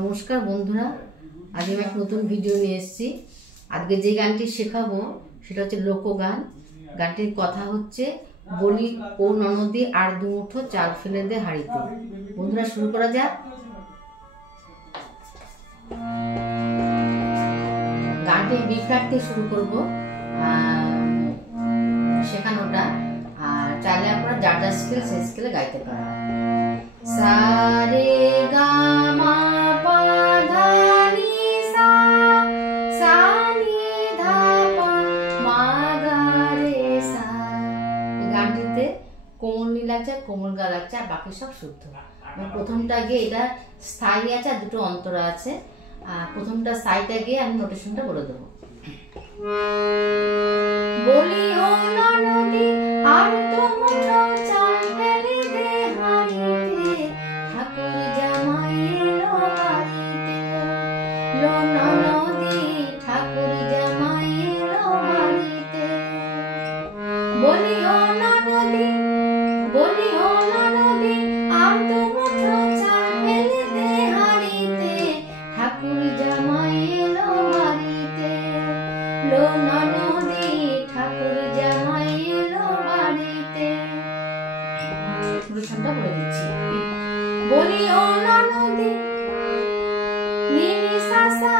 নমস্কার বন্ধুরা, আজ আমি একটা নতুন ভিডিও নিয়ে এসেছি। আজকে যে গানটি শেখাবো সেটা হচ্ছে লোকগান। গানটির কথা হচ্ছে বলি ও ননদি আর দুমুঠো চাল ফেলে দে হাঁড়িতে। বন্ধুরা শুরু করা যাক। গানটি বি ফ্ল্যাট থেকে শুরু করবো শেখানোটা, আর চাইলে আপনারা যার যার স্কেল সেই স্কেলে গাইতে পারেন। সা রে গা মা পা ধা নি সা, সা নি ধা পা মা গা রে সা। এই গানটিতে কোমল নি লাগছে, কোমল গা লাগছে, আর বাকি সব শুদ্ধ। প্রথমটা গিয়ে এটা স্থায়ী আছে আর দুটো অন্তরা আছে। প্রথমটা স্থায়ীটা গিয়ে আমি নোটেশনটা বলে দেবো। বলি ও ননদি আর দুমুঠো চাল ফেলে দে হাঁড়িতে, ঠাকুর জামাই এলো বাড়িতে। লো ননদি ঠাকুর জামাই এলো বাড়িতে। বলি ও ননদি, বলি ও ননদি আর দুমুঠো চাল ফেলে দে হাঁড়িতে, ঠাকুর জামাই এলো বাড়িতে। লো ননদি ঠাকুর জামাই এলো বাড়িতে। পুরুষটা বলে দিচ্ছি। বলি ও ননদি নি নি সা সা,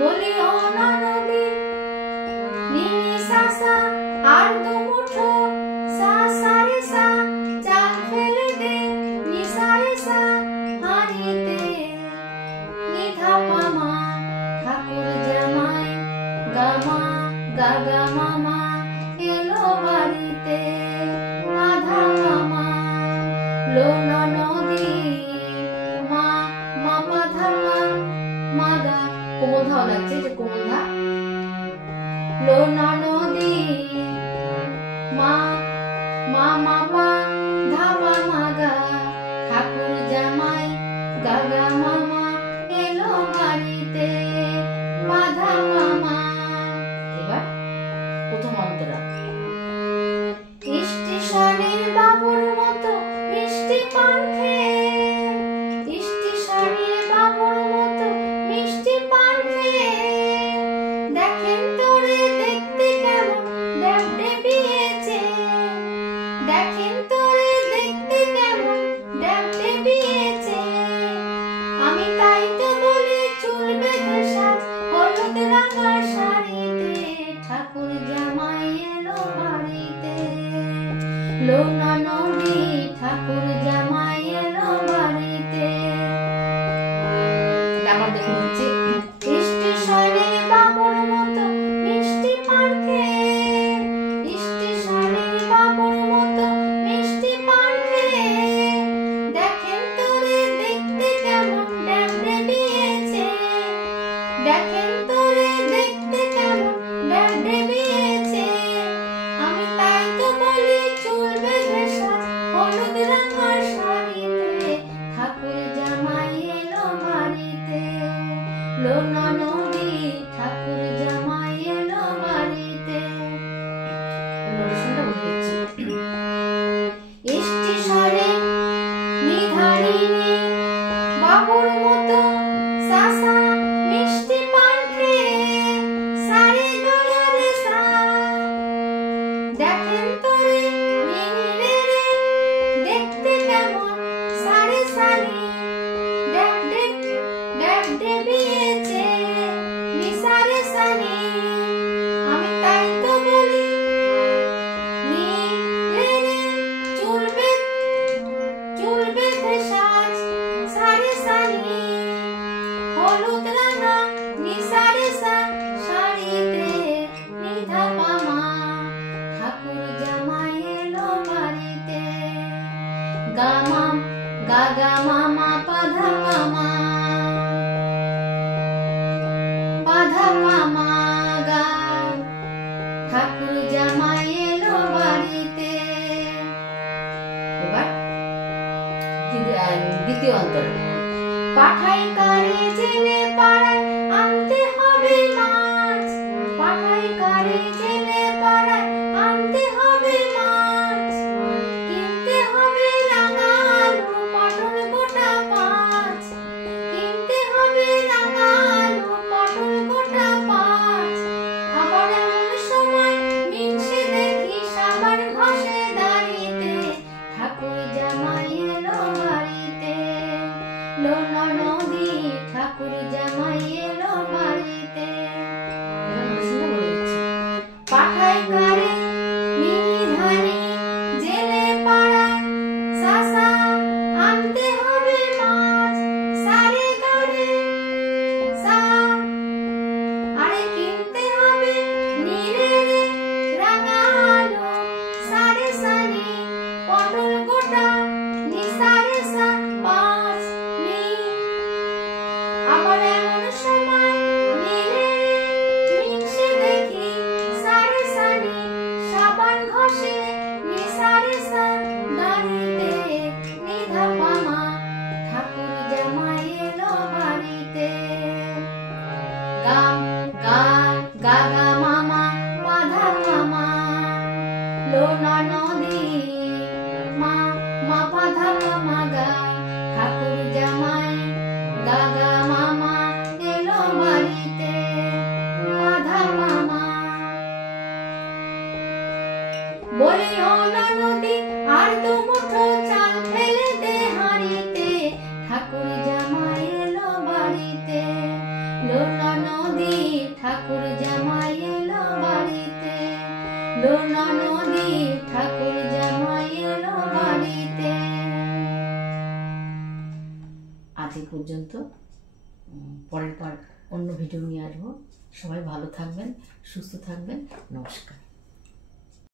বলি ও ননদি নি নি সা সা আর দুমুঠো সা সা রে সা, চাল ফেলে দে নি সা রে সা হাঁড়িতে। নি ধা পা মা ঠাকুর জামাই গা মা গা গা মামা এলো বাড়িতে। আধা মামা লো ননদি মা মা পা ধা পা মা গা, কোমল ধা লাগছে যে কোমল ধা। লো ননদি মা মা মা পা ধা পা মা গা, ঠাকুর জামাই গা গা মামা এলো বাড়িতে। বাধা মামা। এবার প্রথম অন্তরা। স্টেশনের বাবুর মতো মিষ্টি পান খেয়ে, স্টেশনের বাবুর মতো মিষ্টি পান খেয়ে, দেখেন তোরে দেখতে কেমন ড্যাব ডেবিয়েছে, দেখেন তোরে দেখতে কেমন ড্যাব ডেবিয়েছে। আমি তাই তো বলি চুল বেঁধে সাজ হলুদ রাঙা শাড়িতে, ঠাকুর জামাই এলো বাড়িতে। লো ননদি ঠাকুর জামাই এলো বাড়িতে। তারপর দেখুন হচ্ছে স্টেশনে বাবুর মতো মিষ্টি পান খেয়ে, স্টেশনে বাবুর মতো মিষ্টি পান খেয়ে, দেখেন তোরে দেখতে কেমন ড্যাব ডেবিয়েছে, দেখেন তোরে দেখতে কেমন ড্যাব ডেবিয়েছে। আমি তাই তো বলি চুল বেঁধে সাজ হলুদ রাঙা শাড়িতে, ঠাকুর জামাই এলো বাড়িতে। লো ননদি ঠাকুর জামাই এলো বাড়িতে। নোটেশনটা বলে দিচ্ছি। স্টেশনে নিধারিণী বাবুর মতো সা সা মিষ্টি পান খেয়ে, সারে গা রে সা, দেখেন তোরে নিনি রে রে দেখতে কেমন সারে সানি, ড্যাব ডেব ড্যাব ডেবিয়েছে নি সারে সানি। আমি তাই তো বলি নি রে রে চুল বেঁধে সাজ সারে সানি, হলুদ রাঙা নি সারে সা শাড়িতে। নি ধা পা মা ঠাকুর জামাই এলো বাড়িতে। গা মা গা গা মামা পা ধা পা মা, পা ধা পা মা গা, ঠাকুর জামাই এলো বাড়িতে। এবার দ্বিতীয় অন্তর। পাঠাই কারে জেলে পাড়ায় আনতে হবে মাছ, পাঠাই কারে জেলে পাড়ায় আনতে হবে মাছ, কিনতে হবে রাঙা আলু পটল গোটা পাঁচ, কিনতে নদী ঠাকুর জামাই এলো বাড়িতে। পাঠাই কারে মিনি ধানে জেলে পাড়ায় সাসা আনতে হবে মাছ সারে গাড়ে সা আরে কিনতে হবে নীরে রাঙা আলো সারে সানি পটল গোটা নিসারে সা পাঁচ নি আবার এমন সময় নীরে মিনসে দেখি সারে সানি সাবান ঘষে নিসারে সা দাঁড়িতে নিধা পামা ঠাকুর জামাই এলো বাড়িতে। গাম গা গা গা মামা পাধা মামা লোনা নদী মা মা পাধা মামা গা ঠাকুর জামাই গা গা মামা এলো বাড়িতে পাধা মামা। বলি হলো নদী আর দু মুঠো চাল ফেলে দে হাঁড়িতে ঠাকুর জামাই এলো বাড়িতে। লোনা নদী ঠাকুর জামাই এলো বাড়িতে। লোনা নদী ঠাকুর জামাই এলো বাড়িতে। আজ এই পর্যন্ত। পরের বার অন্য ভিডিও নিয়ে আসবো। সবাই ভালো থাকবেন, সুস্থ থাকবেন। নমস্কার।